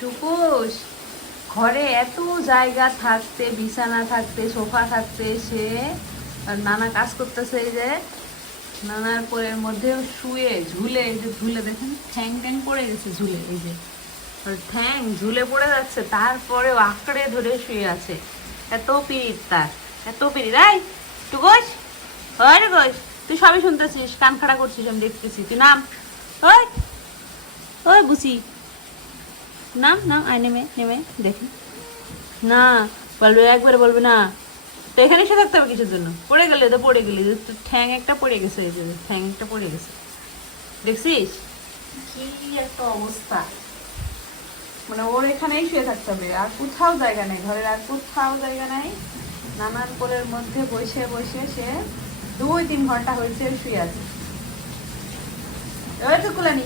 টুকুস, ঘরে এত জায়গা থাকতে, বিছানা থাকতে, সোফা থাকতে, সে নানা কাজ করতেছে। এই যে নানার কোলের মধ্যে শুয়ে ঝুলে, এই যে ঝুলে দেখেন ঠ্যাং ট্যাং পড়ে গেছে ঝুলে, এই যে ঠ্যাং ঝুলে পড়ে যাচ্ছে, তারপরেও আঁকড়ে ধরে শুয়ে আছে। এত পিরিত তার, এত পিরিত। এই টুকুস, ওই টুকুস, তুই সবই শুনতেছিস, কান খাড়া করছিস, আমি দেখতেছি। তুই নাম, ওই ওই বুঝি নাম নাম, আয় নেমে নেমে দেখি না। বলবে একবারে বলবে না তো এখানে এসে থাকতে হবে কিছুর জন্য। পড়ে গেলে তো পড়ে গেলি, তোর ঠ্যাং একটা পড়ে গেছে, এই যে ঠ্যাং একটা পড়ে গেছে, দেখছিস কি একটা অবস্থা। মানে ওর এখানেই শুয়ে থাকতে হবে, আর কোথাও জায়গা নেই, ঘরের আর কোথাও জায়গা নাই। নানার কোলের মধ্যে বসে বসে সে 2-3 ঘন্টা হয়েছে শুয়ে আছে। ওই তো কুলানি।